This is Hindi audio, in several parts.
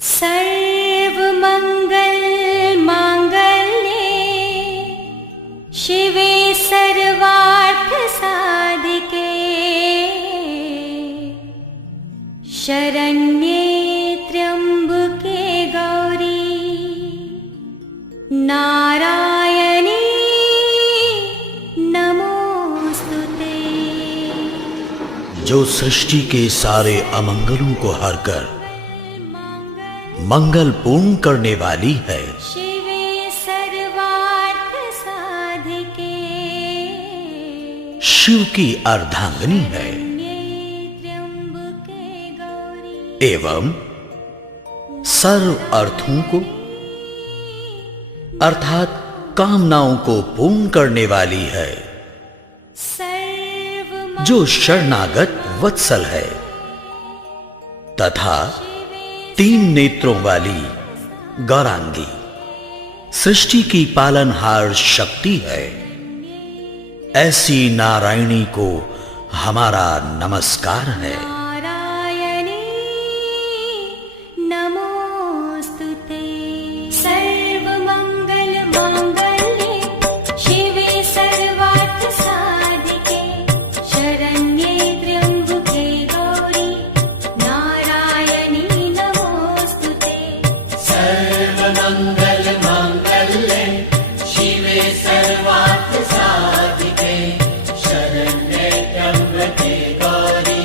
सर्वमंगल मांगल्ये शिवे सर्वार्थ साधिके शरण्ये त्र्यंबके गौरी नारायणी नमोस्तुते। जो सृष्टि के सारे अमंगलों को हरकर मंगल पूर्ण करने वाली है, शिवे सर्वार्थ साधिके शिव की अर्धांगिनी है त्र्यंबके गौरी एवं सर्व अर्थों को अर्थात कामनाओं को पूर्ण करने वाली है। जो शरणागत वत्सल है तथा 3 नेत्रों वाली गौरांगी सृष्टि की पालनहार शक्ति है, ऐसी नारायणी को हमारा नमस्कार है। नारायणी नमोस्तुते। सर्वमंगल मांगल्ये शिवे सर्वार्थ साधिके शरण्ये त्र्यंबके गौरी नारायणी नमोस्तुते। सर्वमंगल मांगल्ये शिवे सर्वार्थ साधिके शरण्ये त्र्यंबके गौरी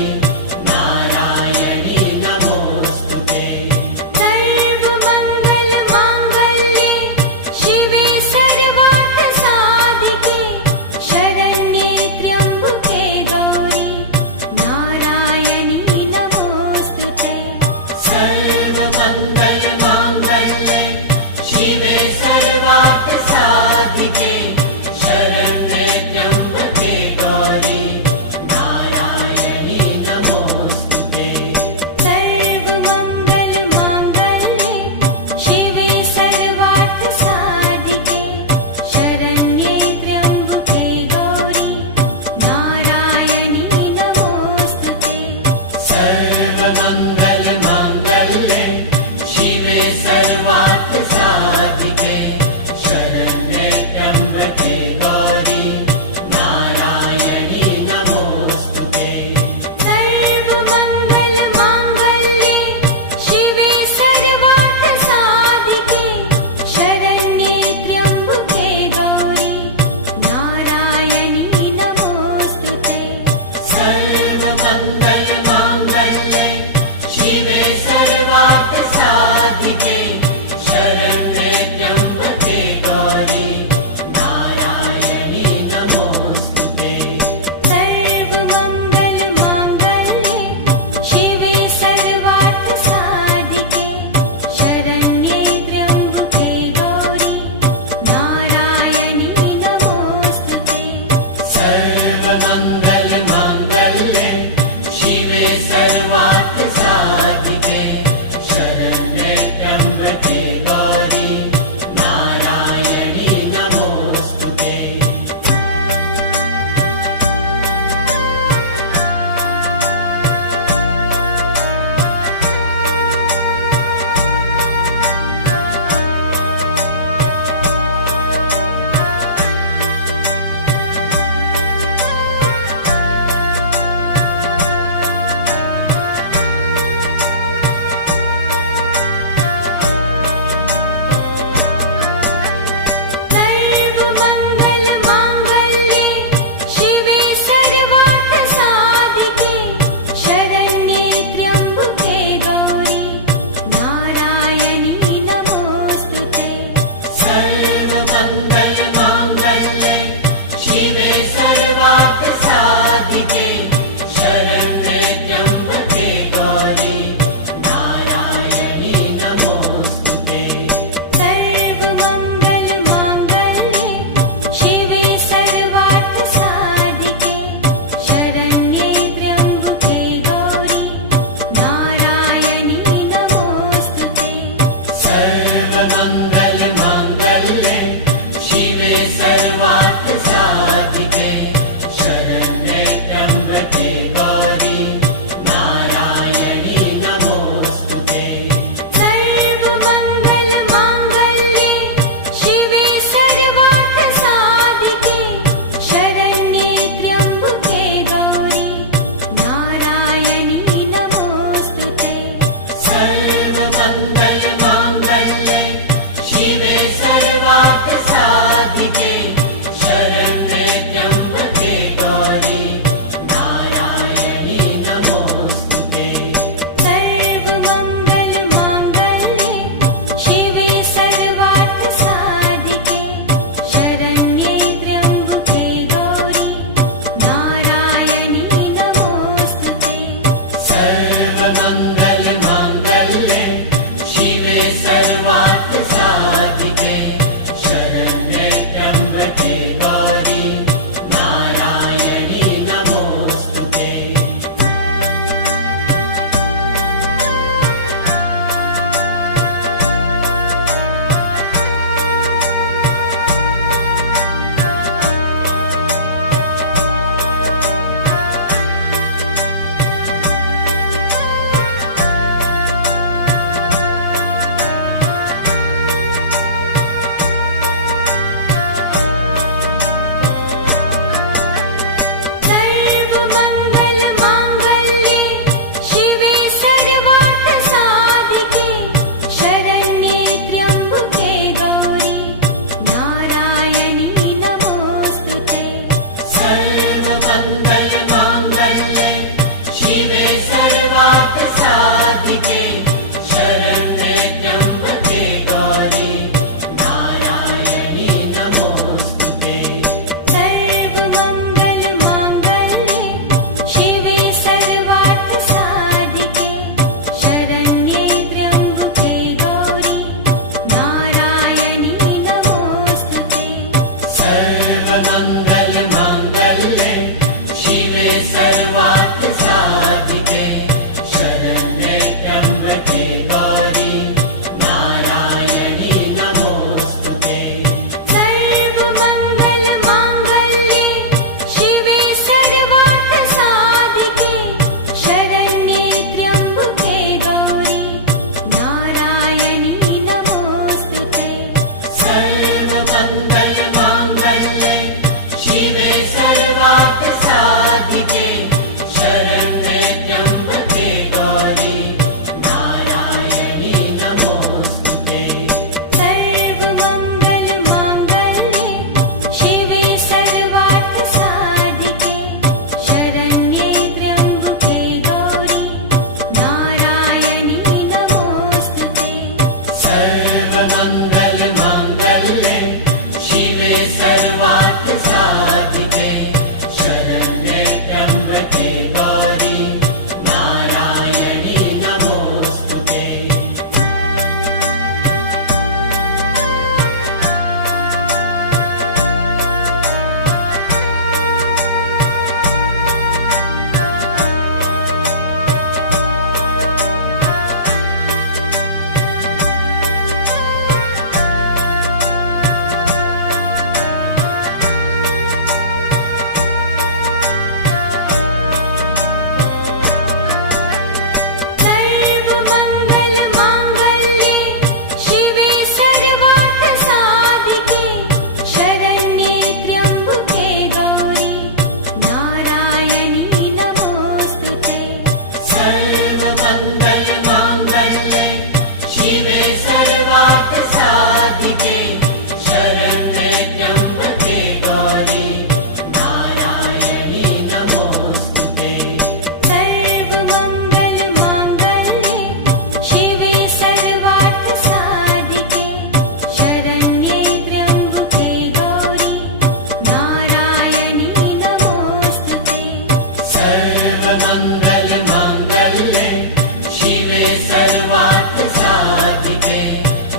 सर्वार्थ साधिके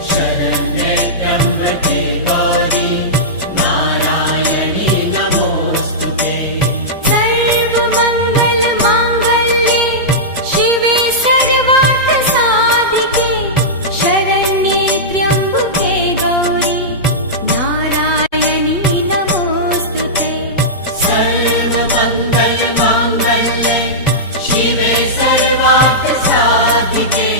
शरण्ये त्र्यम्बके गौरी नारायणी नमोऽस्तुते सर्वमङ्गल माङ्गल्ये शिवे सर्वार्थ साधिके शरण्ये त्र्यम्बके गौरी नारायणी नमोऽस्तुते सर्वमङ्गलमाङ्गल्ये शिवे सर्वार्थ साधिके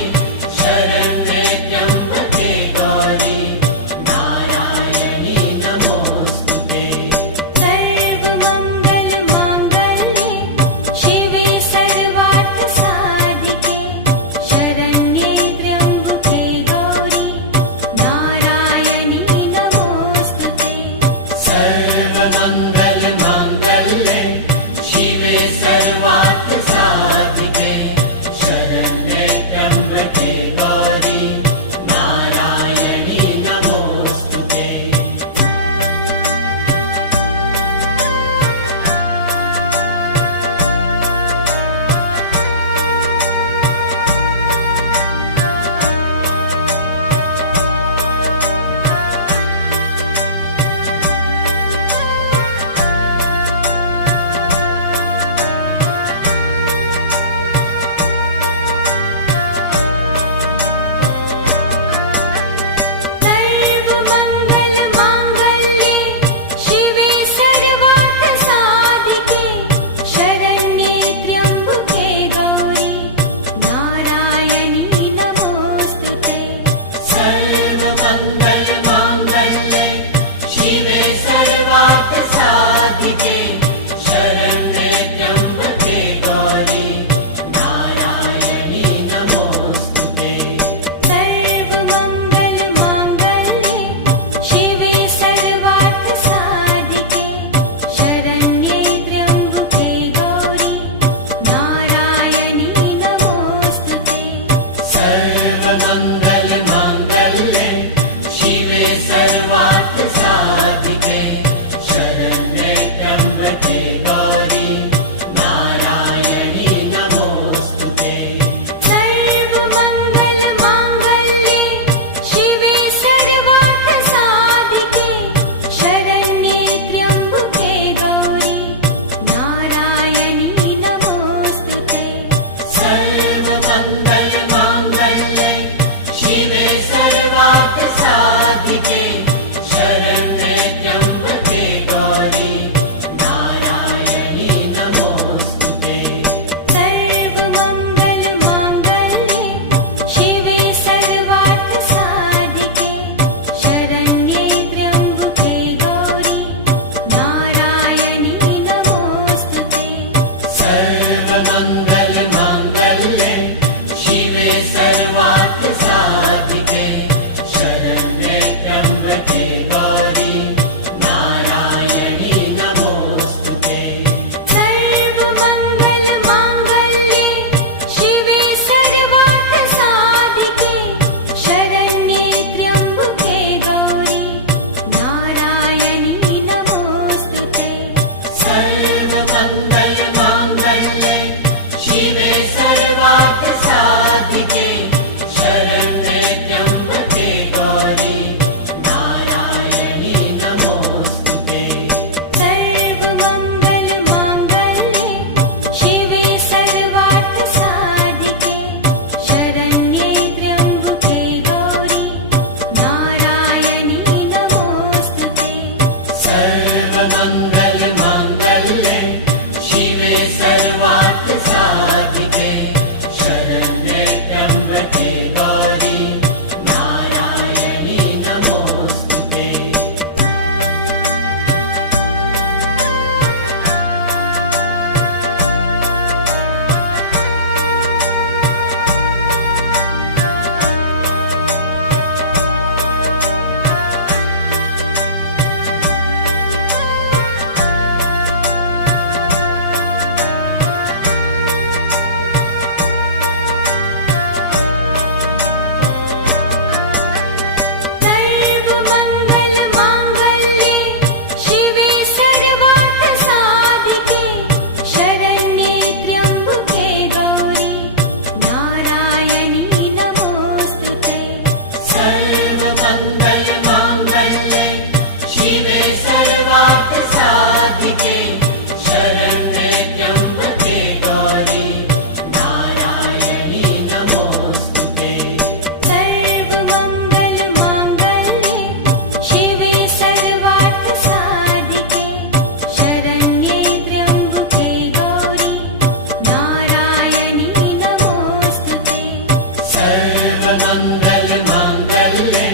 सर्वमङ्गलमाङ्गल्ये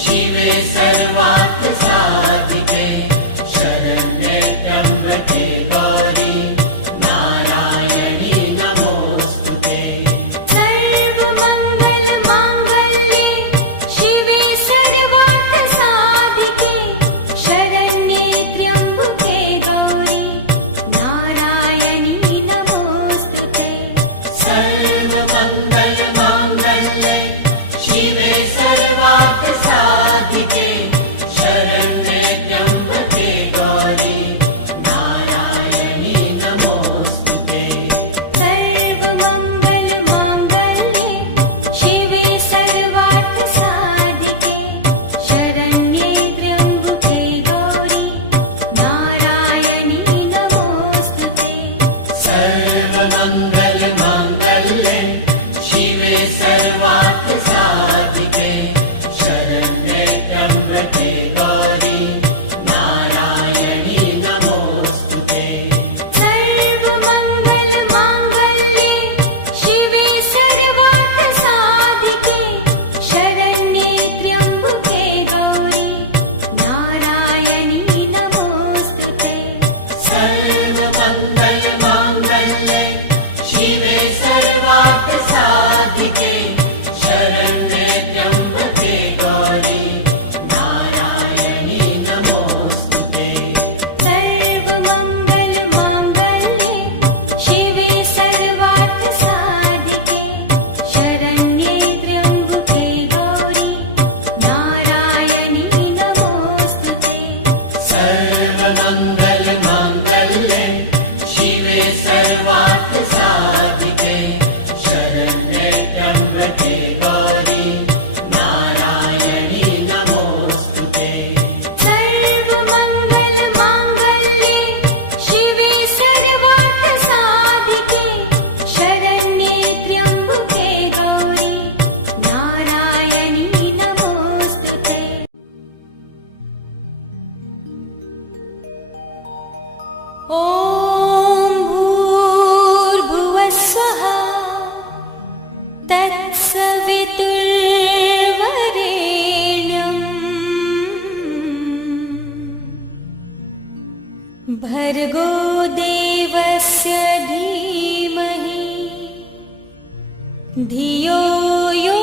शिवे सर्वार्थसाधिके शरण्ये त्र्यम्बके गौरी नारायणी नमोऽस्तुते। सर्वमङ्गलमाङ्गल्ये शिवे सर्वार्थसाधिके शरण्ये त्र्यम्बके गौरी नारायणी नमोऽस्तुते। सर्वमङ्गलमाङ्गल्ये शिवे सर्वार्थसाधिके शरण्ये त्र्यम्बके गौरी नारायणी नमोऽस्तुते। सर्वमङ्गलमाङ्गल्ये शिवे सर्वार्थसाधिके शरण्ये त्र्यम्बके गौरी नारायणी नमोऽस्तुते। सर्वमङ्गलमाङ्गल्ये शिवे सर्वार्थसाधिके शरण्ये त्र्यम्बके गौरी नारायणी नमोऽस्तुते। सर्वमङ्गलमाङ्गल्ये शिवे सर्वार्थसाधिके शरण्ये त्र्यम्बके गौरी नारायणी नमोऽस्तुते। सर्वमङ्गलमाङ्गल्ये शिवे सर्वार्थसाधिके शरण्ये त्र्यम्बके गौरी नारायणी नमोऽस्तुते। सर्वमङ्गलमाङ्गल्ये शिवे सर्वार्थसाधिके शरण्ये त्र्यम्बके गौरी नारायणी नमोऽस्तुते। सर्वमङ्गलमाङ्गल्ये शिवे सर्वार्थसाधिके शरण्ये त्र्यम्बके गौरी नारायणी नमोऽस्तुते। सर्वमङ्गलमाङ्गल्ये शिवे सर्वार्थसाधिके शरण्ये त्र्यम्बके गौरी नारायणी नमोऽस्तुते। ॐ भूर्भुवस्सुः तत्सवितुर्वरेण्यम् भर्गो देवस्य धीमहि धियो यो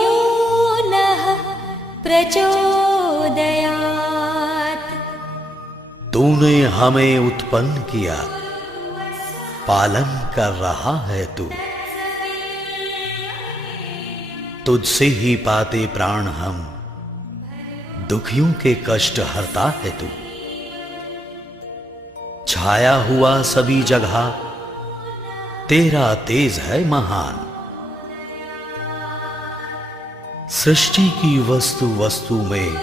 नः प्रचोदयात्। तूने हमें उत्पन्न किया, पालन कर रहा है तू। तुझसे ही पाते प्राण हम, दुखियों के कष्ट हरता है तू। छाया हुआ सभी जगह, तेरा तेज है महान। सृष्टि की वस्तु वस्तु में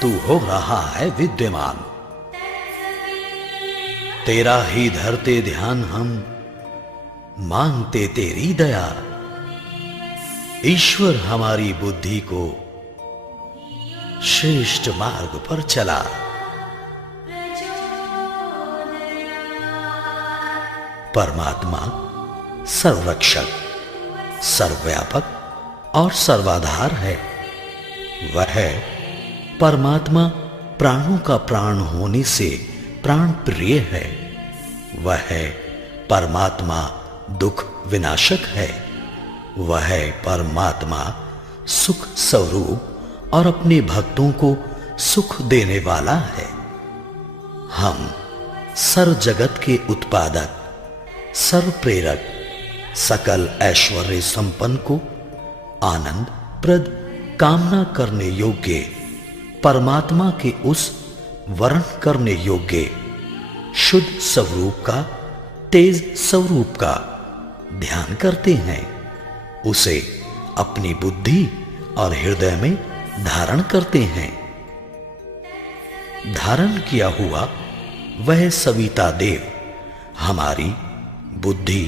तू हो रहा है विद्यमान। तेरा ही धरते ध्यान हम, मांगते तेरी दया। ईश्वर हमारी बुद्धि को श्रेष्ठ मार्ग पर चला। परमात्मा सर्वरक्षक, सर्वव्यापक और सर्वाधार है। वह परमात्मा प्राणों का प्राण होने से प्राण प्रिय है। वह परमात्मा दुख विनाशक है। वह परमात्मा सुख स्वरूप और अपने भक्तों को सुख देने वाला है। हम सर्व जगत के उत्पादक, सर्व प्रेरक, सकल ऐश्वर्य संपन्न को आनंद प्रद कामना करने योग्य परमात्मा के उस वर्ण करने योग्य शुद्ध स्वरूप का, तेज स्वरूप का ध्यान करते हैं। उसे अपनी बुद्धि और हृदय में धारण करते हैं। धारण किया हुआ वह सविता देव हमारी बुद्धि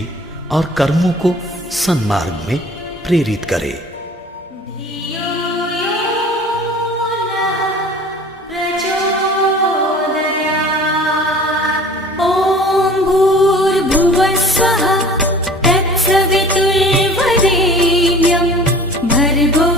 और कर्मों को सन्मार्ग में प्रेरित करे। धियो यो नः प्रचोदयात्। ॐ भूर्भुवस्सुः तत्सवितुर्वरेण्यम् भर्गो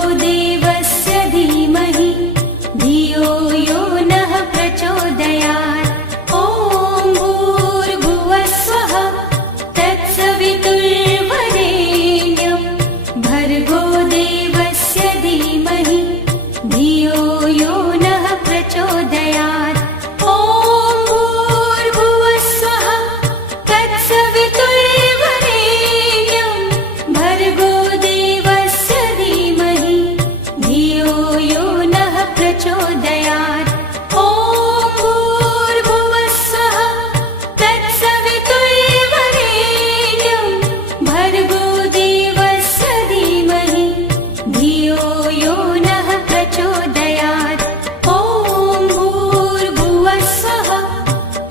यो नः प्रचोदयात् ॐ भूर्भुवः स्वः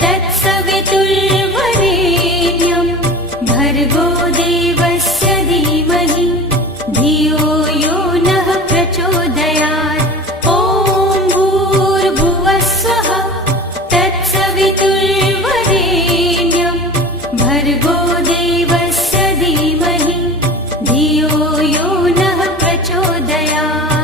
तत्सवितुर्वरेण्यं भर्गो देवस्य धीमहि धियो यो नः प्रचोदयात् ॐ भूर्भुवः स्वः तत्सवितुर्वरेण्यं भर्गो देवस्य धीमहि धियो यो नः प्रचोदयात्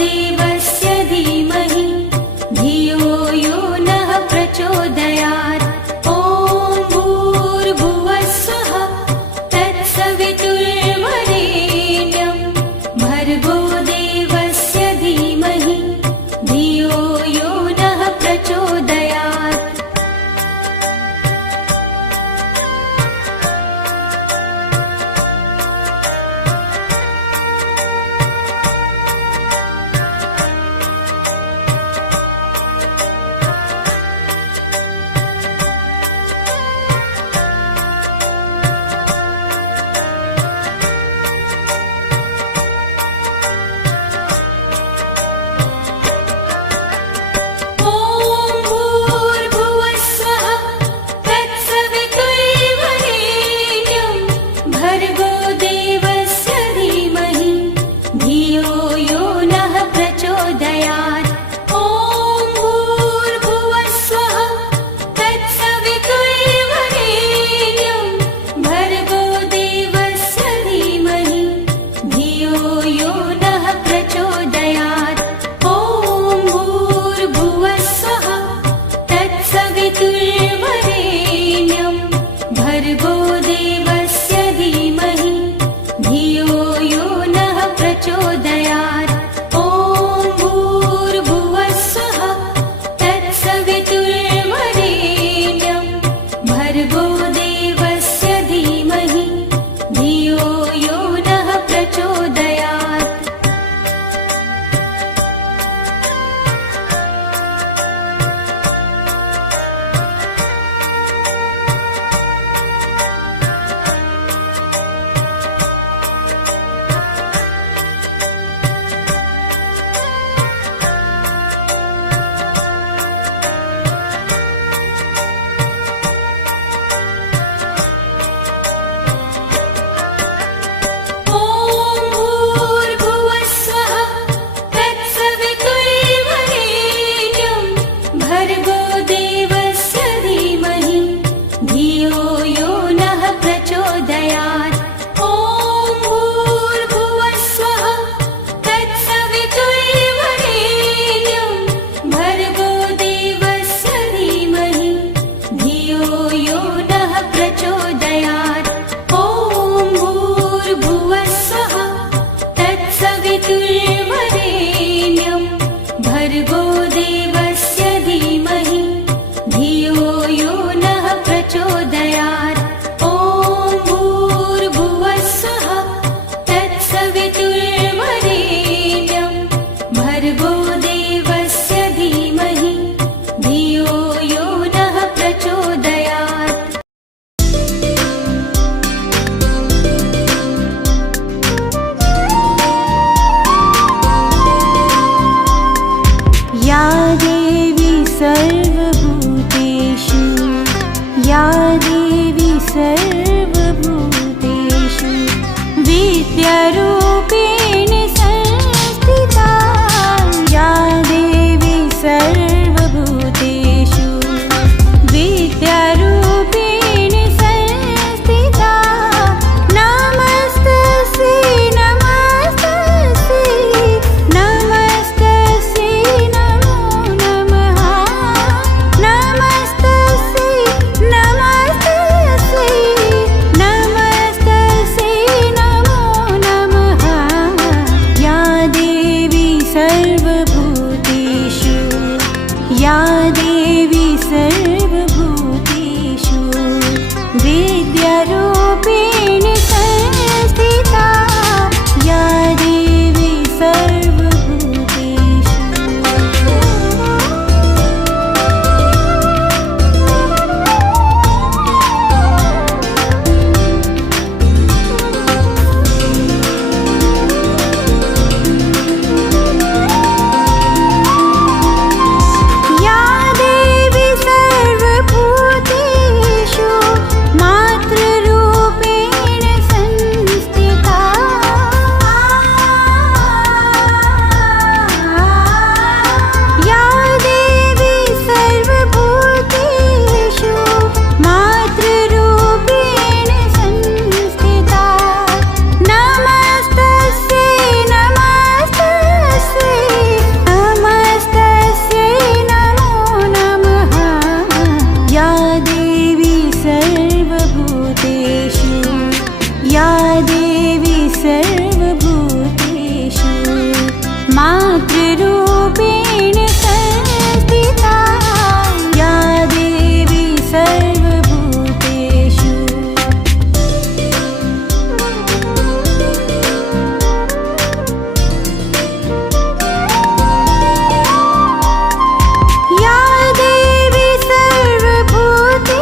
देवस्य धीमहि धियो यो नः प्रचोदयात् ॐ भूर्भुवः स्वः तत्सवितुर्वरेण्यं भर्गो देवस्य धीमहि धियो यो नः प्रचोदयात् या भक्तिरूपेण संस्थिता या देवी सर्वभूतेषु या देवी सर्वभूतेषु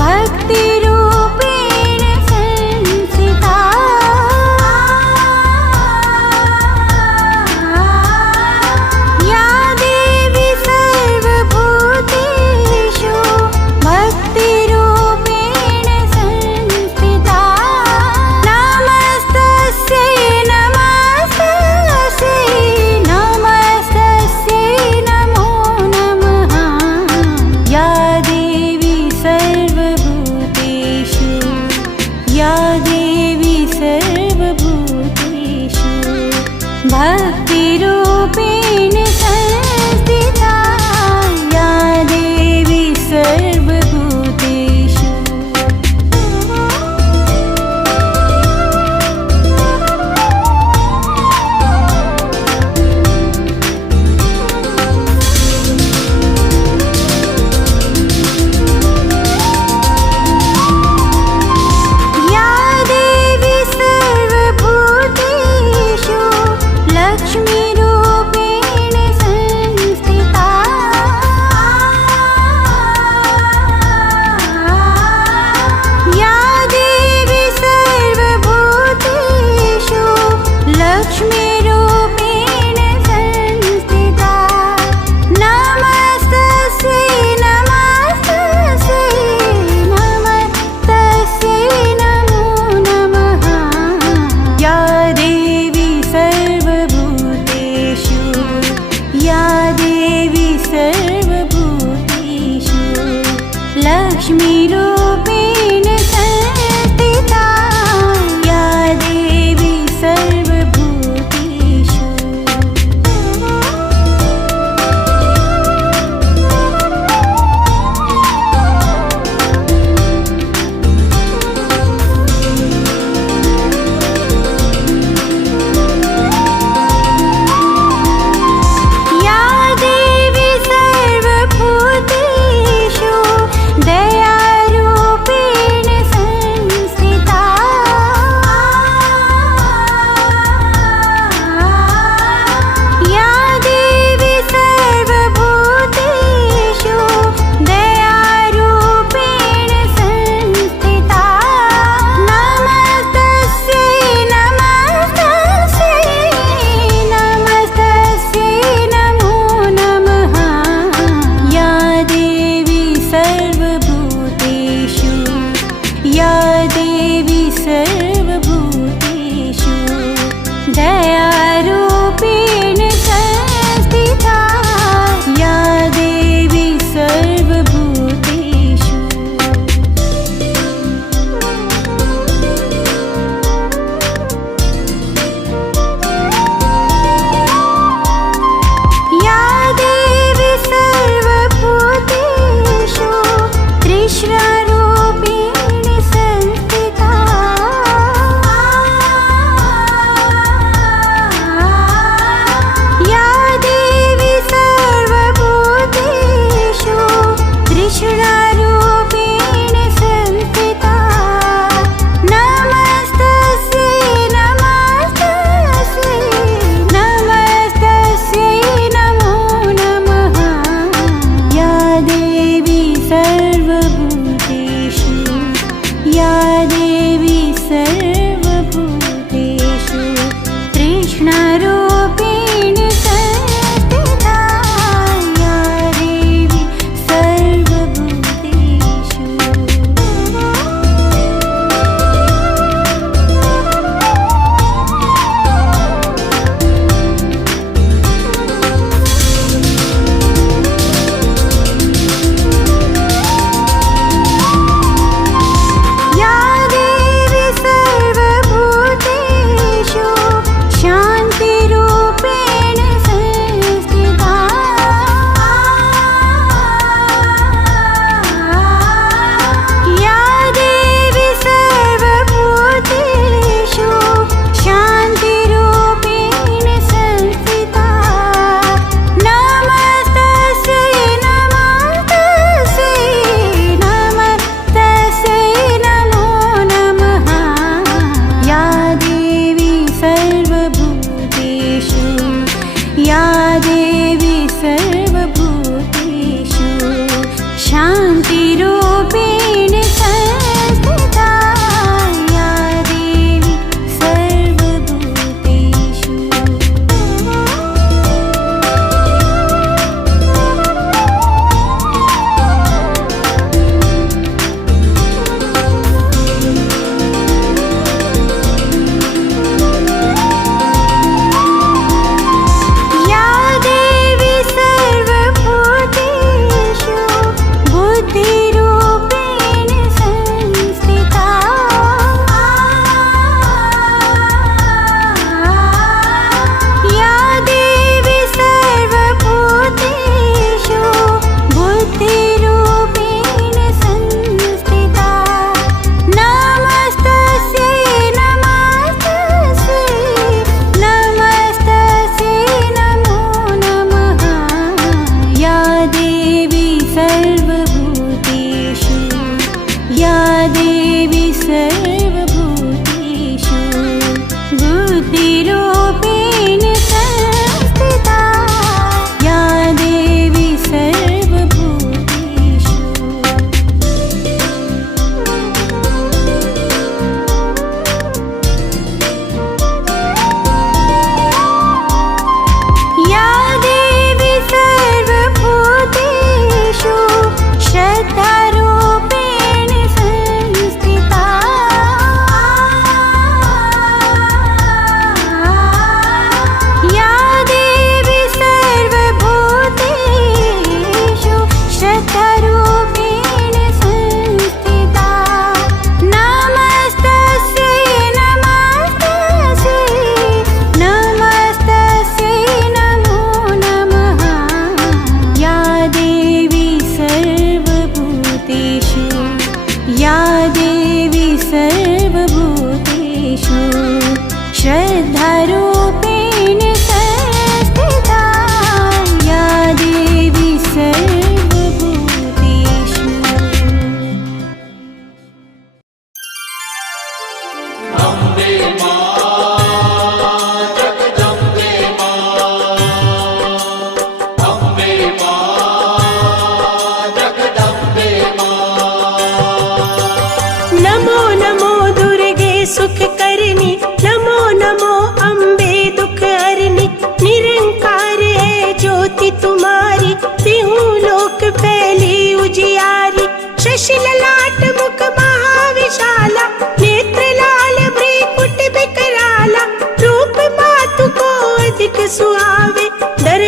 भक्तिरूपेण संस्थिता या देवी सर्वभूतेषु भक्तिरूपेण संस्थिता नमस्तस्यै नमस्तस्यै नमस्तस्यै नमो नमः या देवी सर्वभूतेषु या देवी सर्वभूतेषु भक्तिरूपेण संस्थिता या देवी सर्वभूतेषु या देवी सर्वभूतेषु लक्ष्मीरूपेण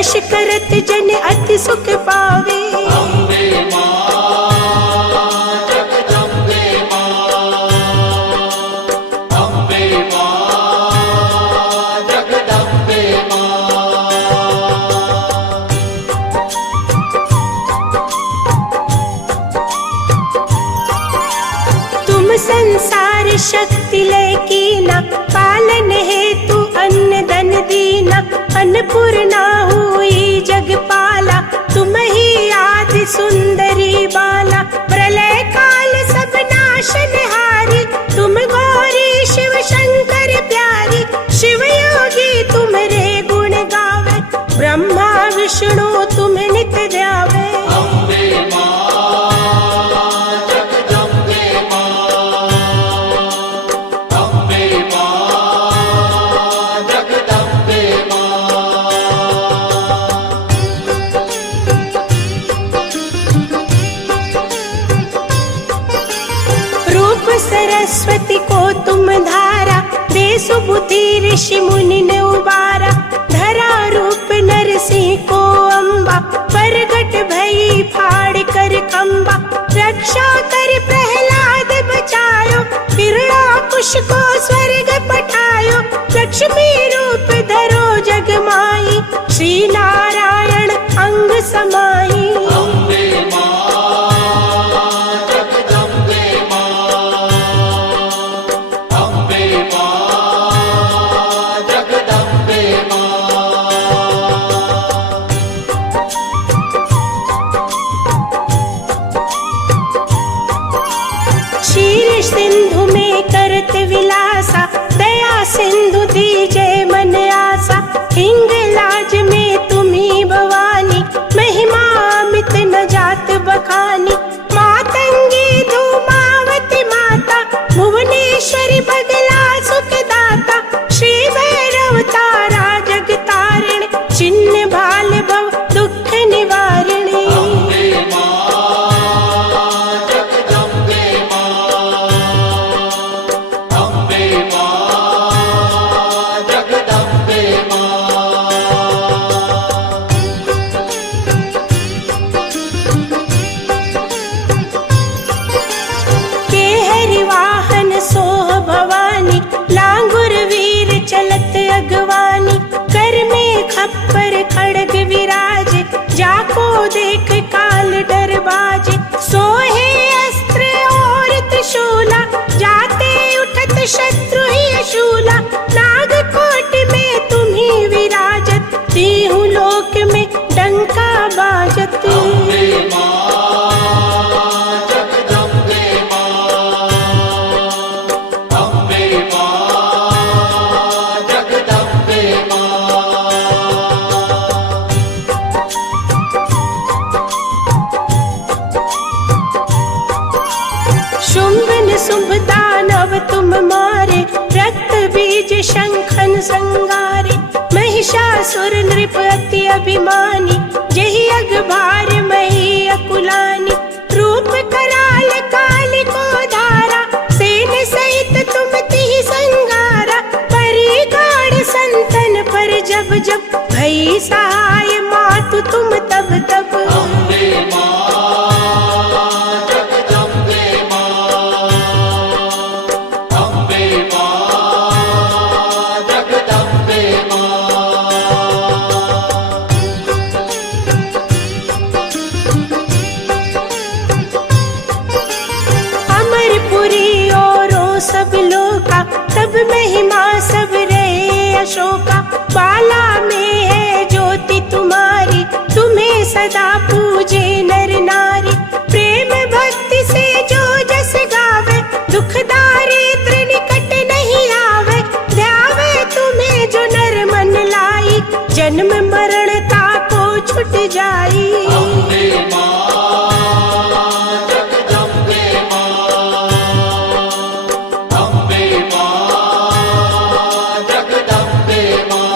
दर्श करत जन अति सुख पावे। अम्बे मां जगदम्बे मां, अम्बे मां जगदम्बे मां। तुम संसार शक्ति लय कीना, पालन हेतु अन्न धन दीना। अन्नपूर्णा हुई जगपाला, तुम ही आदि सुंदरी बाला। प्रलय काल सब नाशनहारी, तुम गौरी शिव शंकर प्यारी। शिव योगी तुम्हारे गुण गावे, ब्रह्मा विष्णु तुम नित ध्यावे। अम्बे मां जगदम्बे मां, अम्बे मां जगदम्बे मां। रूप सरस्वती को तुम धारा, दे सुबुद्धि ऋषि मुनि ने उबारा। धरा रूप नरसिंह को अम्बा, प्रगट भई फाड़ कर खम्बा। रक्षा कर प्रहलाद बचायो, हिरण्यकुश को स्वर्ग पठायो। लक्ष्मी रूप धरो जग माई, श्री नारायण अंग समाई। अम्बे मां जगदम्बे मां, अम्बे मां जगदम्बे मां। क्षीर सिंधु में करत विलासा, दया सिंधु दीजे मन आसा। हिंगलाज में तुम्ही भवानी, महिमा अमित न जात बखानी। मातंगी धूमावती माता, भुवनेश्वरी बगला सुख दाता। श्री भैरव तारा जग तारिणी, चिन्ह भाल भव दुख निवारिणी। अम्बे मां जगदम्बे मां, अम्बे मां जगदम्बे मां। के हरि वाहन सोह भवानी, लांगुर वीर चलत अगवानी। कर में खप्पर खड़ग विराज, जाको देख काल डर बाज। सोहे अस्त्र और त्रिशूला, जाते उठत शत्रु ही शूला। नागकोट में तुम्ही विराजत, तीहू लोक में डंका बाजत। अम्बे मां जगदम्बे मां, अम्बे मां जगदम्बे मां। शुंभ निशुंभ दानव तुम मारे, रक्त बीज शंखन संगारे। महिषासुर नृप अति अभिमानी, जहि अगभार मही अकुलानी। रूप कराल काल को धारा, सेन सहित तुम तिहि संगारा। परी गाढ़ संतन पर जब जब, भई सहाय मातु तुम तब तब। अम्बे मां जगदम्बे मां, अम्बे मां जगदम्बे मां। अमरपुरी औरों सब लोका, तब महिमा सब रहे अशोका। बाला में है ज्योति तुम्हारी, तुम्हें सदा पूजे नर नारी। प्रेम भक्ति से जो जस गावे, दुख दारिद्र निकट नहीं आवे। ध्यावे तुम्हें जो नर मन लाई, जन्म मरण ताको छुट जाई। अम्बे मां जगदम्बे मां, अम्बे मां जगदम्बे मां।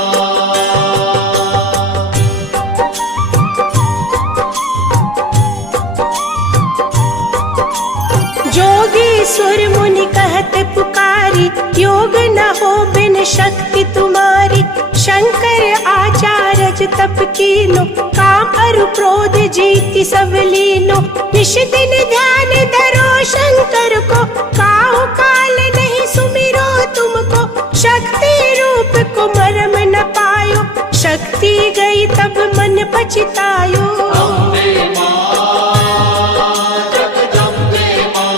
जोगीश्वर मुनि कहत पुकारी, योग न हो बिन शक्ति तुम्हारी। शंकर आचार्य तप कीनो, काम अरु क्रोध जीति सब लीनो। निश दिन ध्यान धरो शंकर को, काहु काल नहीं सुमिरो तुमको। शक्ति रूप को मरम न पायो, शक्ति गई तब मन पछतायो। अम्बे मां जगदम्बे मां,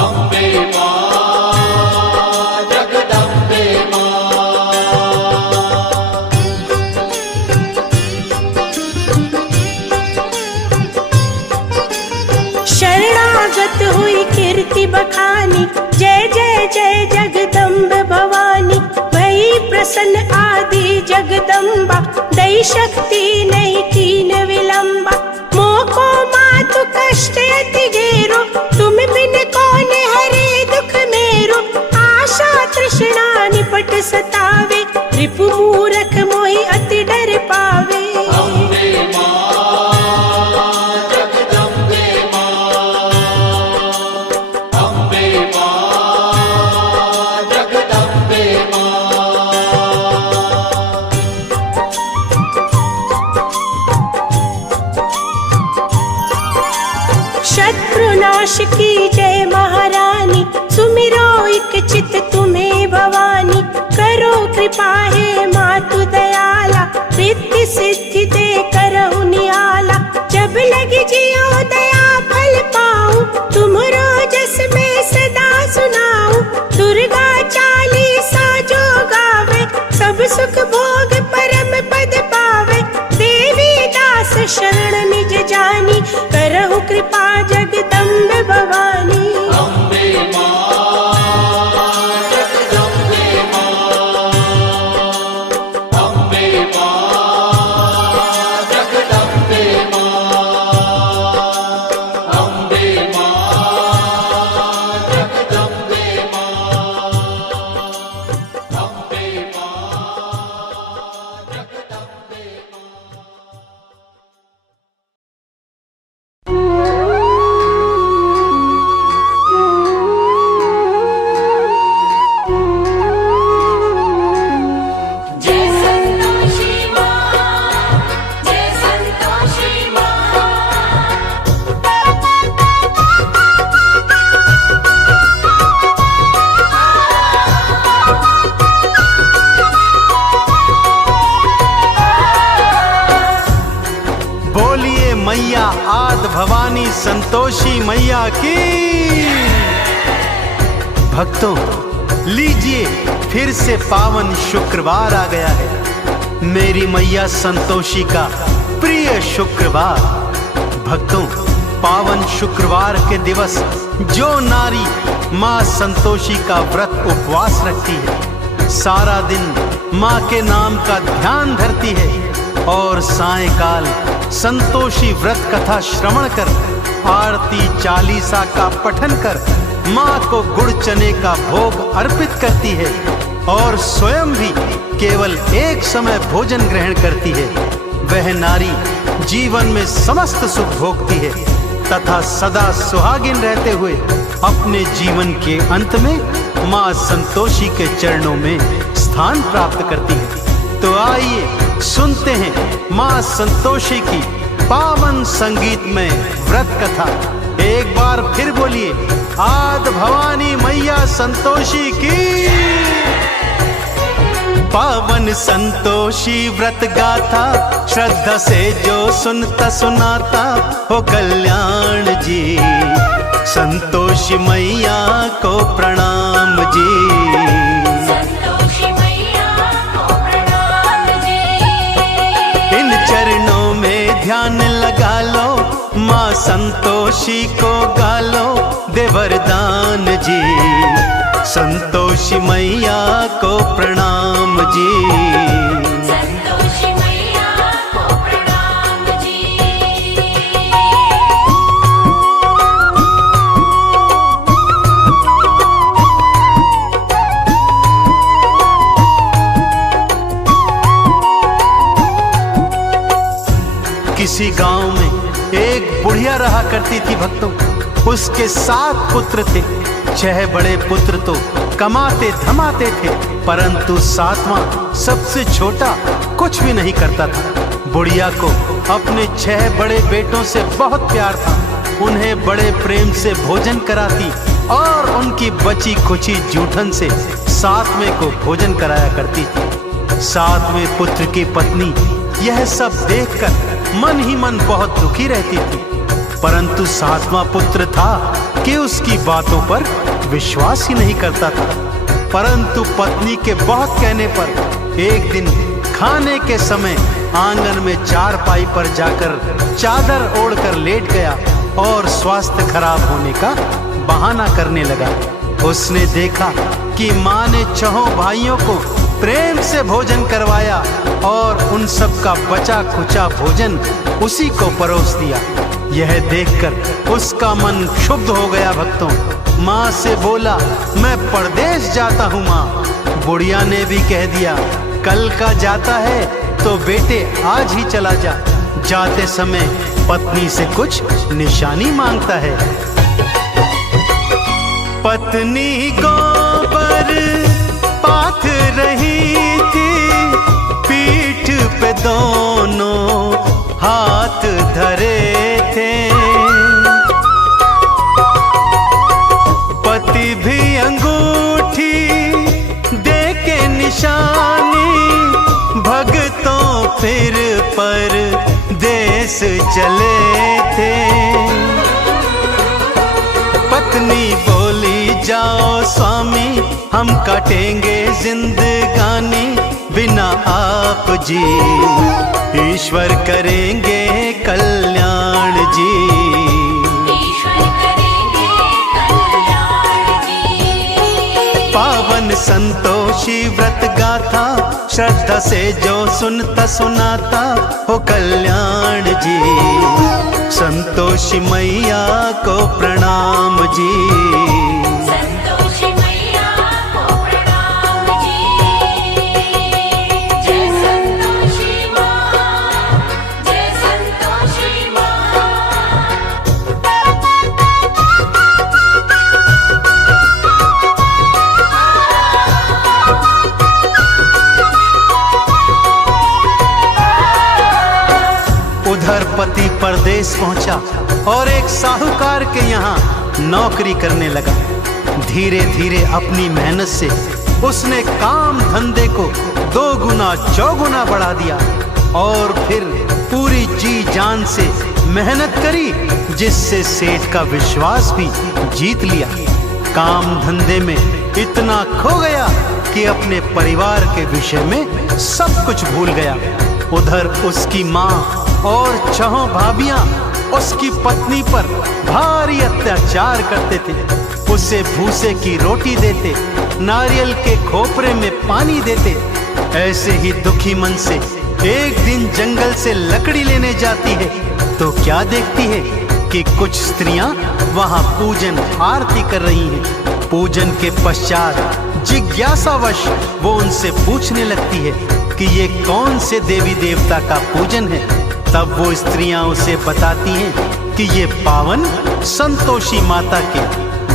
अम्बे मां जगदम्बे मां। शरणागत हुई कीर्ति बखानी, जय जय जय जगदम्ब भवानी। भई प्रसन्न आदि जगदम्बा, दई शक्ति नहीं कीन विलंबा। मोको मातु कष्ट अति घेरो, तुम बिन कौन हरे दुख मेरो। आशा तृष्णा निपट सतावे, रिपु मूरख मोहि अति डर पावे। अम्बे मां जगदम्बे मां, अम्बे मां जगदम्बे मां। शत्रुनाश की जय महारानी, सुमिरो एक चित तुम्हें भवानी। करो कृपा हे मातु दयाला, रिद्धि सिद्धि दे करहु निहाला। जब लगी जियो दया फल पाऊं, तुमरो जस में सदा सुनाऊं। दुर्गा चालीसा जो गावे, सब सुख भोग परम पद पावे। देवी दास शरण निज जानी, करहु कृपा जगदम्ब भवानी। अम्बे मां जगदम्बे मां, अम्बे मां जगदम्बे मां, अम्बे मां जगदम्बे मां, अम्बे मां जगदम्बे जय संतोषी मां, जय संतोषी मां। बोलिए मैया आद भवानी संतोषी मैया की। भक्तों, लीजिए फिर से पावन शुक्रवार आ गया है, मेरी मैया संतोषी का प्रिय शुक्रवार। भक्तों, पावन शुक्रवार के दिवस जो नारी माँ संतोषी का व्रत उपवास रखती है, सारा दिन माँ के नाम का ध्यान धरती है और सायंकाल संतोषी व्रत कथा श्रवण कर, आरती चालीसा का पठन कर माँ को गुड़ चने का भोग अर्पित करती है और स्वयं भी केवल एक समय भोजन ग्रहण करती है। वह नारी जीवन में समस्त सुख भोगती है तथा सदा सुहागिन रहते हुए अपने जीवन के अंत में माँ संतोषी के चरणों में स्थान प्राप्त करती है। तो आइए सुनते हैं माँ संतोषी की पावन संगीतमय व्रत कथा। एक बार फिर बोलिए, आद भवानी मैया संतोषी की। पावन संतोषी व्रत गाथा, श्रद्धा से जो सुनता सुनाता हो कल्याण जी। संतोषी मैया को प्रणाम जी। संतोषी मैया को प्रणाम जी। इन चरणों में ध्यान लगा लो, माँ संतोषी को गालो दे वरदान जी। संतोषी मैया को प्रणाम जी। संतोषी मैया को प्रणाम जी। किसी गांव में एक बुढ़िया रहा करती थी भक्तों। उसके 7 पुत्र थे 6 बड़े पुत्र तो कमाते धमाते थे, परंतु 7वां सबसे छोटा कुछ भी नहीं करता था। बुढ़िया को अपने 6 बड़े बेटों से बहुत प्यार था। उन्हें बड़े प्रेम से भोजन कराती और उनकी बची खुची जूठन से 7वें को भोजन कराया करती थी। 7वें पुत्र की पत्नी यह सब देखकर मन ही मन बहुत दुखी रहती थी, परंतु 7वां पुत्र था कि उसकी बातों पर विश्वास ही नहीं करता था। परंतु पत्नी के बहुत कहने पर एक दिन खाने के समय आंगन में चारपाई पर जाकर चादर ओढ़कर लेट गया और स्वास्थ्य खराब होने का बहाना करने लगा। उसने देखा कि माँ ने 6 भाइयों को प्रेम से भोजन करवाया और उन सब का बचा खुचा भोजन उसी को परोस दिया। यह देखकर उसका मन क्षुब्ध हो गया। भक्तों, माँ से बोला, मैं परदेश जाता हूँ माँ। बुढ़िया ने भी कह दिया, कल का जाता है तो बेटे आज ही चला जा। जाते समय पत्नी से कुछ निशानी मांगता है। पत्नी गोबर पाथ रही थी, पीठ पे दोनों हाथ धरे थे। पति भी अंगूठी दे के निशानी, भगतों फिर पर देश चले थे। पत्नी बोली, जाओ स्वामी, हम काटेंगे जिंदगानी, बिना आप जी ईश्वर करेंगे कल्याण जी। ईश्वर करेंगे कल्याण जी। पावन संतोषी व्रत गाथा, श्रद्धा से जो सुनता सुनाता हो कल्याण जी। संतोषी मैया को प्रणाम जी। संतोषी मैया को प्रणाम जी। जय संतोषी माँ, जय संतोषी माँ। उधर पति परदेश पहुंचा और एक साहूकार के यहाँ नौकरी करने लगा। धीरे धीरे अपनी मेहनत से उसने काम धंधे को 2 गुना 4 गुना बढ़ा दिया और फिर पूरी जी जान से मेहनत करी, जिससे सेठ का विश्वास भी जीत लिया। काम धंधे में इतना खो गया कि अपने परिवार के विषय में सब कुछ भूल गया। उधर उसकी माँ और 6 भाभियां उसकी पत्नी पर भारी अत्याचार करते थे। उसे भूसे की रोटी देते, नारियल के खोपरे में पानी देते। ऐसे ही दुखी मन से एक दिन जंगल से लकड़ी लेने जाती है तो क्या देखती है कि कुछ स्त्रियां वहां पूजन आरती कर रही हैं। पूजन के पश्चात जिज्ञासावश वो उनसे पूछने लगती है कि ये कौन से देवी देवता का पूजन है। तब वो स्त्रियां उसे बताती हैं कि ये पावन संतोषी माता के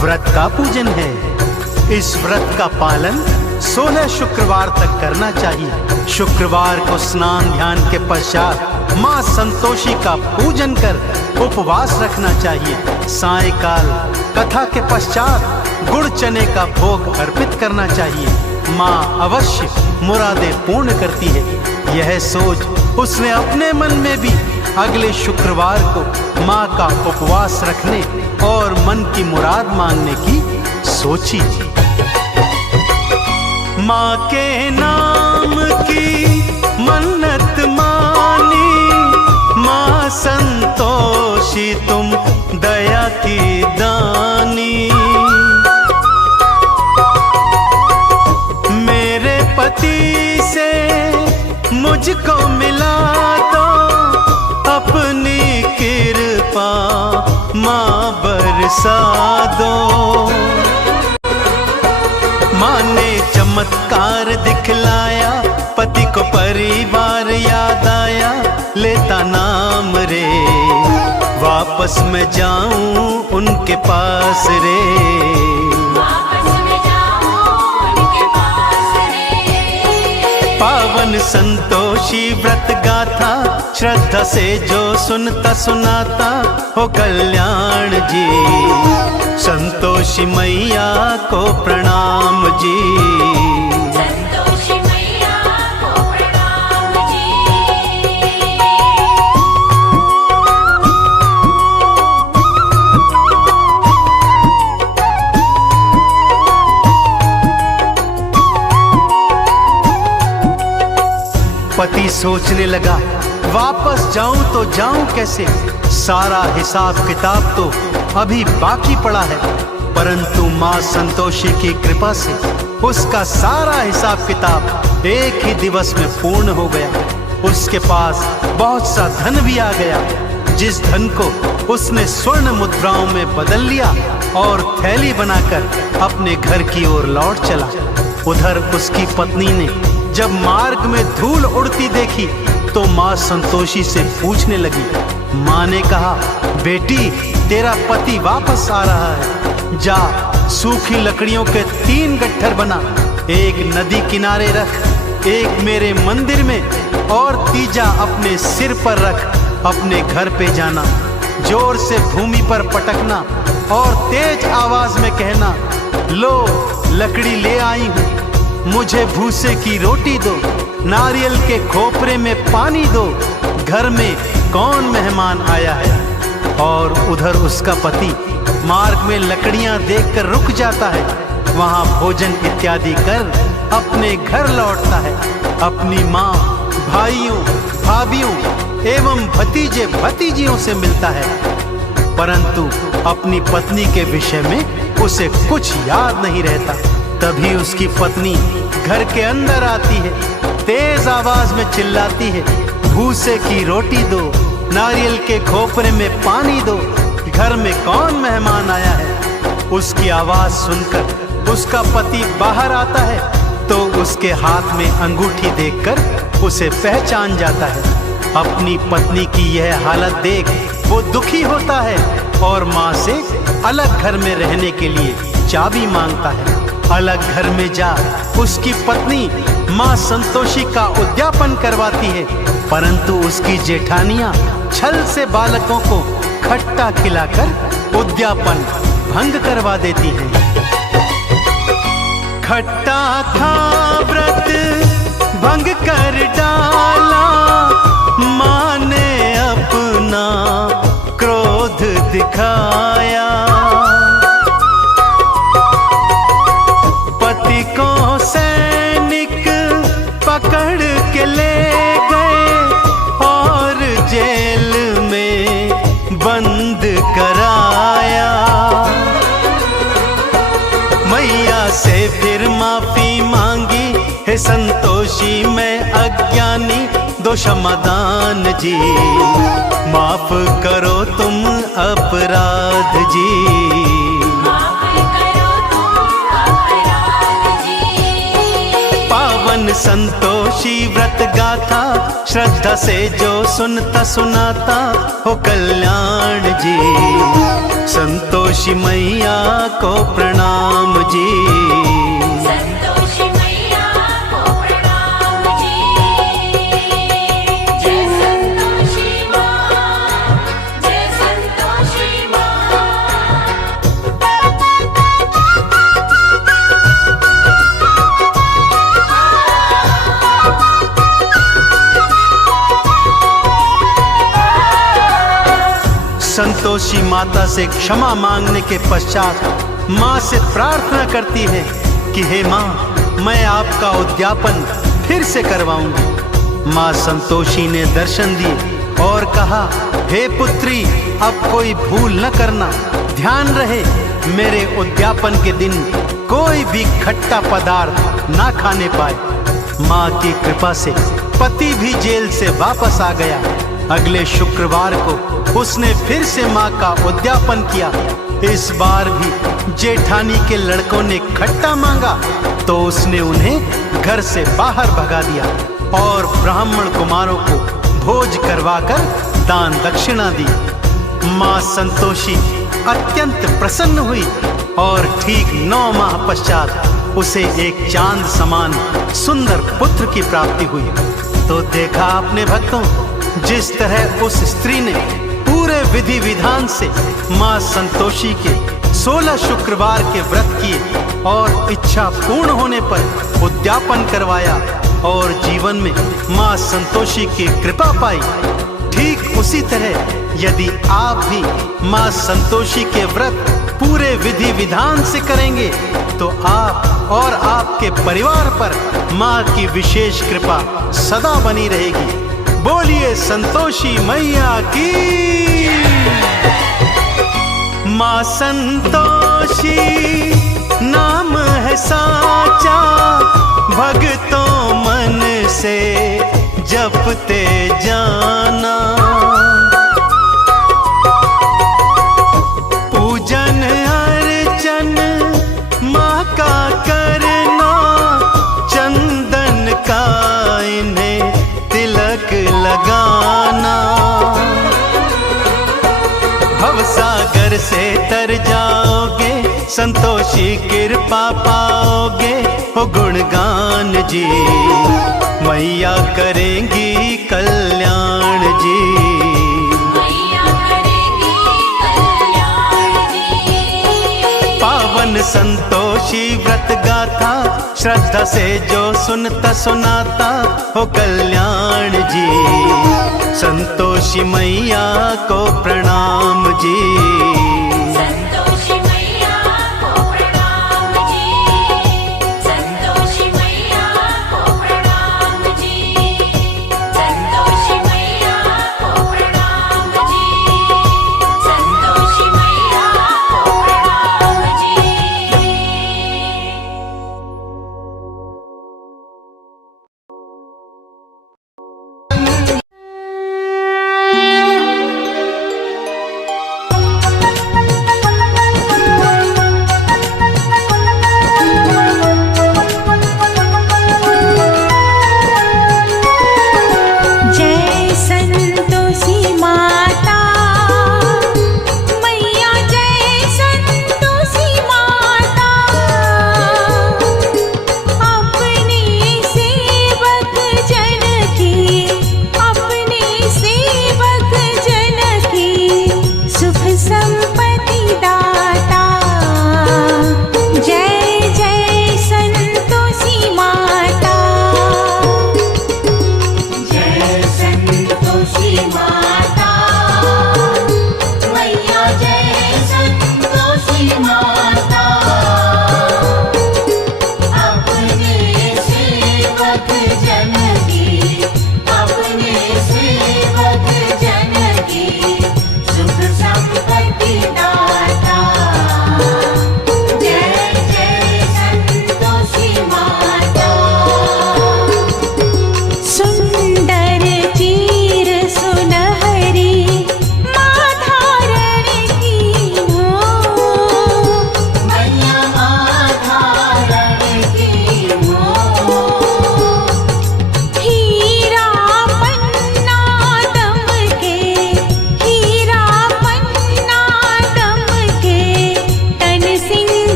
व्रत का पूजन है। इस व्रत का पालन 16 शुक्रवार तक करना चाहिए। शुक्रवार को स्नान ध्यान के पश्चात माँ संतोषी का पूजन कर उपवास रखना चाहिए। सायंकाल कथा के पश्चात गुड़ चने का भोग अर्पित करना चाहिए। माँ अवश्य मुरादें पूर्ण करती है। यह सोच उसने अपने मन में भी अगले शुक्रवार को माँ का उपवास रखने और मन की मुराद मांगने की सोची। माँ के नाम की मन्नत मानी, माँ संतोषी तुम दया की दानी। मेरे पति से मुझको मिला दो अपनी कृपा, माँ बरसा दो। माँ ने चमत्कार दिखलाया, पति को परिवार याद आया। लेता नाम रे, वापस मैं जाऊं उनके पास रे। संतोषी व्रत गाथा, श्रद्धा से जो सुनता सुनाता हो कल्याण जी। संतोषी मैया को प्रणाम जी। संतोषी मैया को प्रणाम जी। पति सोचने लगा, वापस जाऊं तो जाऊं कैसे, सारा हिसाब किताब तो अभी बाकी पड़ा है। परंतु मां संतोषी की कृपा से उसका सारा हिसाब किताब एक ही दिवस में पूर्ण हो गया। उसके पास बहुत सा धन भी आ गया, जिस धन को उसने स्वर्ण मुद्राओं में बदल लिया और थैली बनाकर अपने घर की ओर लौट चला। उधर उसकी पत्नी ने जब मार्ग में धूल उड़ती देखी तो मां संतोषी से पूछने लगी। मां ने कहा, बेटी तेरा पति वापस आ रहा है, जा सूखी लकड़ियों के 3 गट्ठर बना, एक नदी किनारे रख, एक मेरे मंदिर में और तीजा अपने सिर पर रख। अपने घर पे जाना, जोर से भूमि पर पटकना और तेज आवाज में कहना, लो लकड़ी ले आई हूं, मुझे भूसे की रोटी दो, नारियल के खोपरे में पानी दो, घर में कौन मेहमान आया है। और उधर उसका पति मार्ग में लकड़ियां देखकर रुक जाता है, वहां भोजन इत्यादि कर अपने घर लौटता है। अपनी माँ, भाइयों, भाभियों एवं भतीजे भतीजियों से मिलता है, परंतु अपनी पत्नी के विषय में उसे कुछ याद नहीं रहता। तभी उसकी पत्नी घर के अंदर आती है, तेज आवाज में चिल्लाती है, भूसे की रोटी दो, नारियल के खोपरे में पानी दो, घर में कौन मेहमान आया है। उसकी आवाज सुनकर उसका पति बाहर आता है तो उसके हाथ में अंगूठी देखकर उसे पहचान जाता है। अपनी पत्नी की यह हालत देख वो दुखी होता है और माँ से अलग घर में रहने के लिए चाबी मांगता है। अलग घर में जा उसकी पत्नी माँ संतोषी का उद्यापन करवाती है, परंतु उसकी जेठानियां छल से बालकों को खट्टा खिलाकर उद्यापन भंग करवा देती हैं। खट्टा था व्रत भंग कर डाला, माँ ने अपना क्रोध दिखाया। पति को सैनिक पकड़ के ले गए और जेल में बंद कराया। मैया से फिर माफी मांगी, हे संतोषी मैं अज्ञानी दो क्षमादान जी, माफ करो तुम अपराध जी। माफ करो तुम अपराध जी। पावन संतोषी व्रत गाथा, श्रद्धा से जो सुनता सुनाता हो कल्याण जी। संतोषी मैया को प्रणाम जी। संतोषी मैया को प्रणाम जी। जय संतोषी माँ, जय संतोषी माँ। संतोषी माता से क्षमा मांगने के पश्चात माँ से प्रार्थना करती है कि हे माँ, मैं आपका उद्यापन फिर से करवाऊंगी। माँ संतोषी ने दर्शन दिए और कहा, हे पुत्री, अब कोई भूल न करना, ध्यान रहे मेरे उद्यापन के दिन कोई भी खट्टा पदार्थ ना खाने पाए। माँ की कृपा से पति भी जेल से वापस आ गया। अगले शुक्रवार को उसने फिर से माँ का उद्यापन किया। इस बार भी जेठानी के लड़कों ने खट्टा मांगा तो उसने उन्हें घर से बाहर भगा दिया और ब्राह्मण कुमारों को भोज करवाकर दान दक्षिणा दी। माँ संतोषी अत्यंत प्रसन्न हुई और ठीक 9 माह पश्चात उसे एक चांद समान सुंदर पुत्र की प्राप्ति हुई। तो देखा आपने भक्तों, जिस तरह उस स्त्री ने पूरे विधि विधान से मां संतोषी के 16 शुक्रवार के व्रत किए और इच्छा पूर्ण होने पर उद्यापन करवाया और जीवन में मां संतोषी की कृपा पाई, ठीक उसी तरह यदि आप भी मां संतोषी के व्रत पूरे विधि विधान से करेंगे तो आप और आपके परिवार पर मां की विशेष कृपा सदा बनी रहेगी। बोलिए संतोषी मैया की। मां संतोषी नाम है साचा, भक्तों मन से जपते जाना। पूजन अर्चन माँ का करना, चंदन का इन्हें तिलक लगाना। भवसागर से तर जाओगे, संतोषी कृपा पाओगे। हो गुणगान जी, मैया करेंगी कल्याण जी। मैया करेगी कल्याण जी। पावन संतोषी व्रत गाथा, श्रद्धा से जो सुनता सुनाता हो कल्याण जी। संतोषी मैया को प्रणाम जी। संतोषी मैया को प्रणाम जी। संतोषी मैया को प्रणाम जी। संतोषी मैया को प्रणाम जी। संतोषी मैया को प्रणाम जी।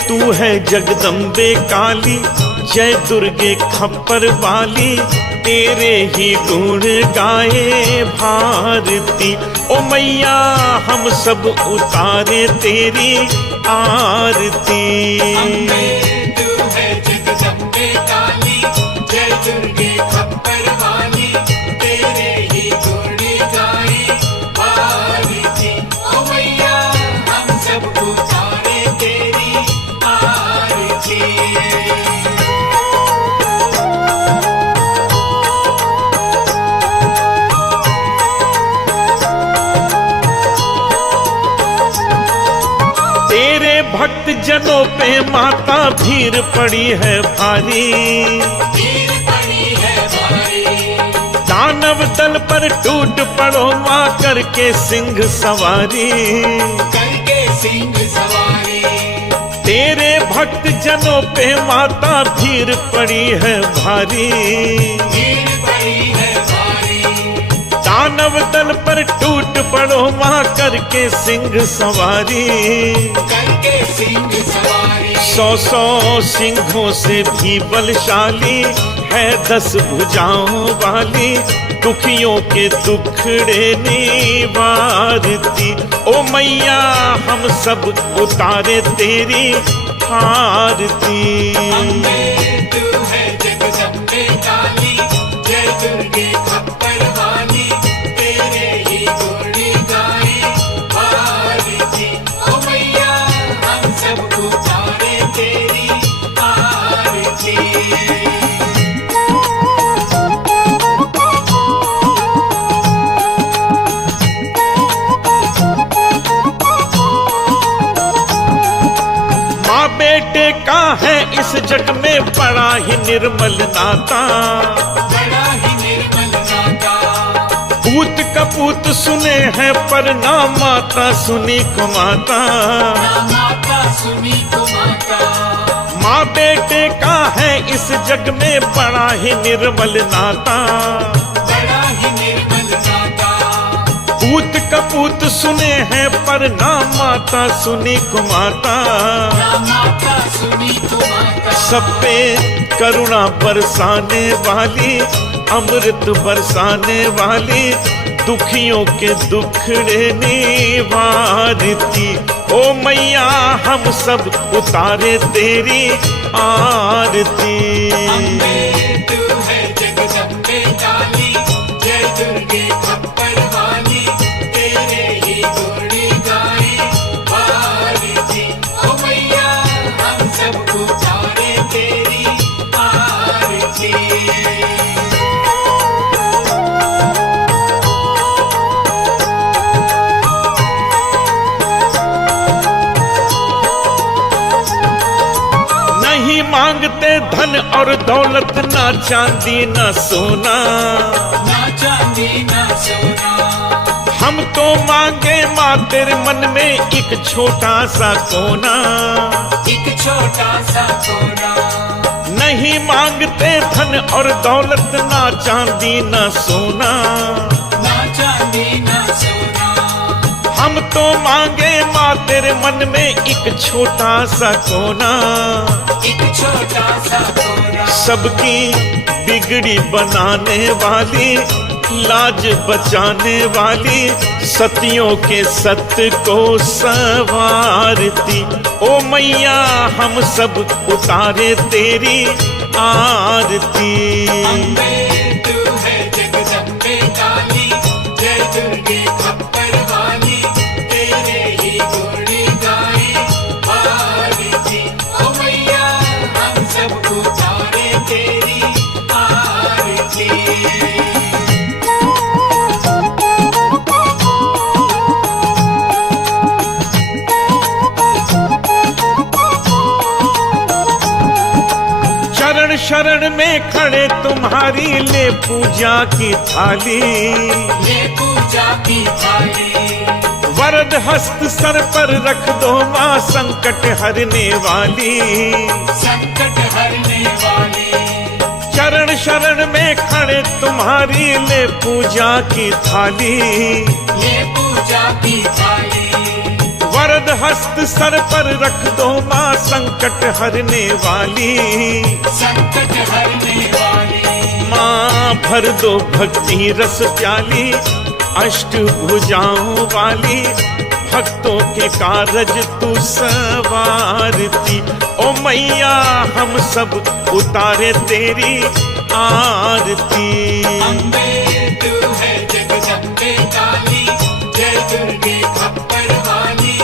तू है जगदम्बे काली, जय दुर्गे खप्पर वाली, तेरे ही गुण गाए भारती। ओ मैया हम सब उतारे तेरी आरती। तू है जगदम्बे काली, जय दुर्गे खप्पर वाली, तेरे ही गुण गाए भारती। ओ मैया हम सब उतारे तेरी आरती। तेरे भक्त जनों पे माता भीड़ पड़ी है भारी, भीड़ पड़ी है भारी, दानव दल पर टूट पड़ो माँ करके सिंह सवारी। करके सिंह सवारी। तेरे भक्त जनों पे माता भीड़ पड़ी है भारी, भीड़ पड़ी है भारी, दानव दल पर टूट पड़ो माँ करके सिंह सवारी। करके सिंह सवारी। 100 सिंहों से भी बलशाली है 10 भुजाओं वाली, दुखियों के दुखड़े निवारती। ओ मैया हम सब उतारे तेरी आरती। तू है जगदम्बे काली, जय दुर्गे खप्पर वाली, तेरे ही गुण गाए भारती। ओ मैया हम सब उतारे तेरी आरती। माँ बेटे का है इस जग में बड़ा ही निर्मल नाता, बड़ा ही निर्मल नाता। पूत कपूत सुने हैं पर ना माता सुनी को माता। ना माता सुनी को माता। माँ बेटे का है इस जग में बड़ा ही निर्मल नाता, बड़ा ही निर्मल नाता। पूत कपूत सुने हैं पर ना माता सुनी को माता। ना माता सुनी को माता। सब पे करुणा बरसाने वाली, अमृत बरसाने वाली, दुखियों के दुखड़े निवारती। ओ मैया हम सब उतारे तेरी आरती। तू है जगदम्बे काली, जय दुर्गे खप्पर वाली, तेरे ही गुण गाए भारती। ओ मैया हम सब उतारे तेरी आरती। नहीं मांगते धन और दौलत, ना चांदी ना सोना, ना चांदी ना सोना। हम तो मांगे माँ तेरे मन में एक छोटा सा कोना। एक छोटा सा कोना। नहीं मांगते धन और दौलत, ना चांदी ना सोना, ना चांदी ना सोना। हम तो मांगे माँ तेरे मन में एक छोटा सा कोना। एक छोटा सा कोना। सबकी बिगड़ी बनाने वाली, लाज बचाने वाली, सतियों के सत्य को संवारती। ओ मैया हम सब उतारे तेरी आरती। तू है जगदम्बे काली, जय दुर्गे खप्पर वाली, तेरे ही गुण गाए भारती। ओ मैया हम सब उतारे तेरी आरती। शरण शरण में खड़े तुम्हारी ले पूजा की थाली, ये पूजा की थाली। वरद हस्त सर पर रख दो माँ संकट हरने वाली। संकट हरने वाली। चरण शरण में खड़े तुम्हारी ले पूजा की थाली, ये पूजा की थाली। वरद हस्त सर पर रख दो माँ संकट हरने वाली। संकट हरने वाली माँ भर दो भक्ति रस प्याली, अष्ट भुजाओं वाली भक्तों के कारज तू सवारती। ओ मैया हम सब उतारे तेरी आरती। अम्बे तू है जगदम्बे काली, जय दुर्गे खप्पर वाली,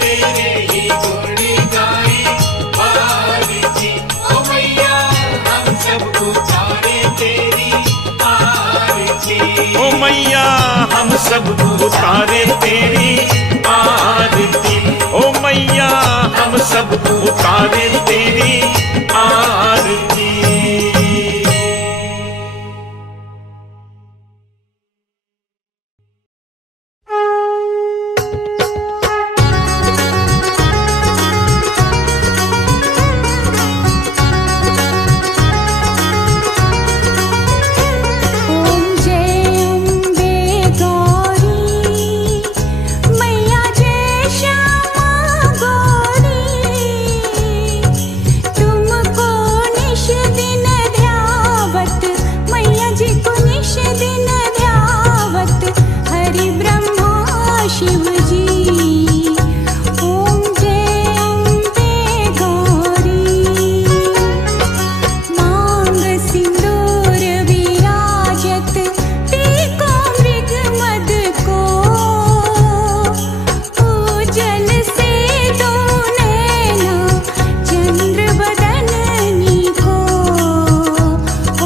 तेरे ही गुण गाए वाली। ओ मैया हम सब उतारे तेरी आरती। ओ मैया हम सब उतारे तेरी आरती। ओ मैया हम सब उतारे तेरी आरती। ओम जय अम्बे गौरी, मैया जय श्यामा गौरी। तुमको निश दिन ध्यावत, मैया जी को निश दिन ध्यावत, हरि ब्रह्मा शिव जी। ओम जय अम्बे गौरी, मांग सिंदूर विराजत, टीको मृग मद को, पूजन से दो नैना चंद्र बदननी को।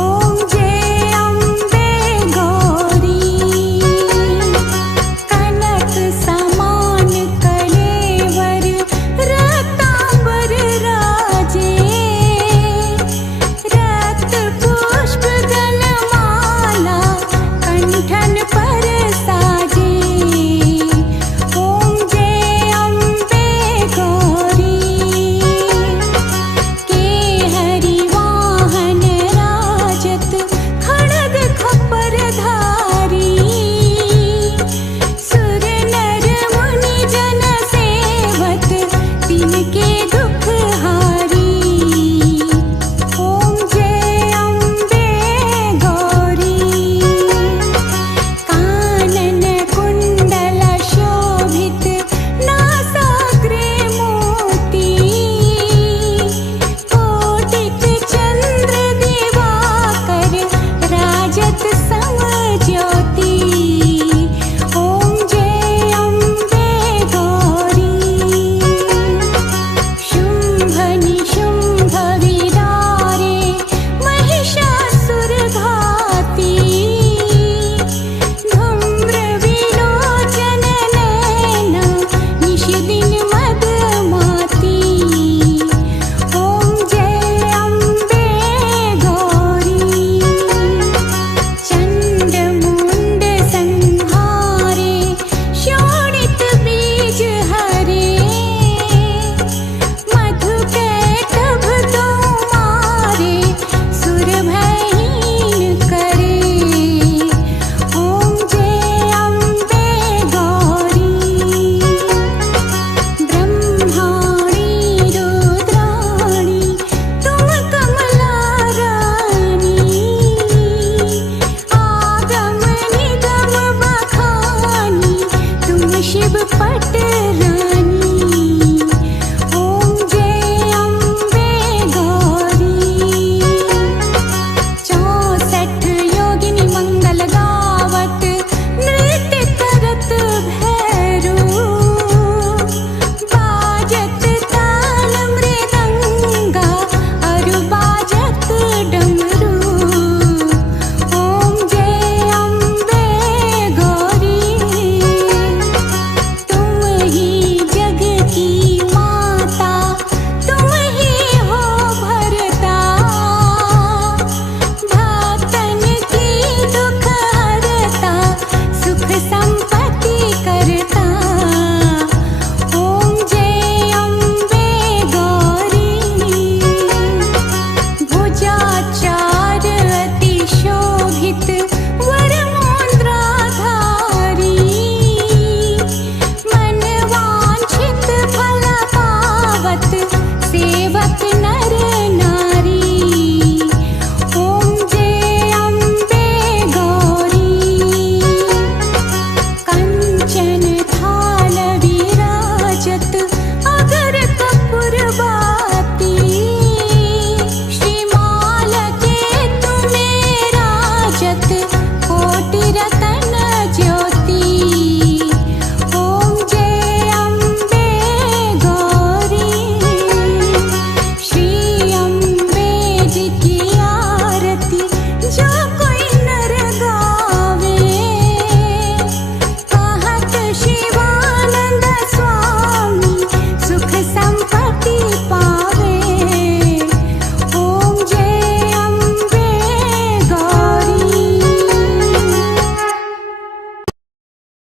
ओम जय अम्बे गौरी, कनक समान कलेवर रतांबर राजे, रक्त पुष्प गलमाला कंठन पर साजे। ओम जय अम्बे गौरी, के हरि वाहन राजत, खड़ग खपर धारी, सुर नर मुनि जन सेवत, तिनके दुख हारी। ओम जय अम्बे गौरी, कानन कुंडल शोभित, नासाग्रे मोती, कोटिक चंद्र दिवाकर, राजत समज्योति। ओम जय अम्बे गौरी, शुंभ निशुंभ विदारे, महिषासुर घाती, धूम्र विलोचन नैना, निश दिन मदमाती। ओम जय अम्बे गौरी, चंड मुंड संहारे, शोणित बीज हरे, मधु कैटभ तो मारे, सुर भयहीन करे। ओम जय अम्बे गौरी, ब्रह्माणी रुद्राणी, तुम कमला रानी, आगम निगम बखानी, तुम शिव पट रानी।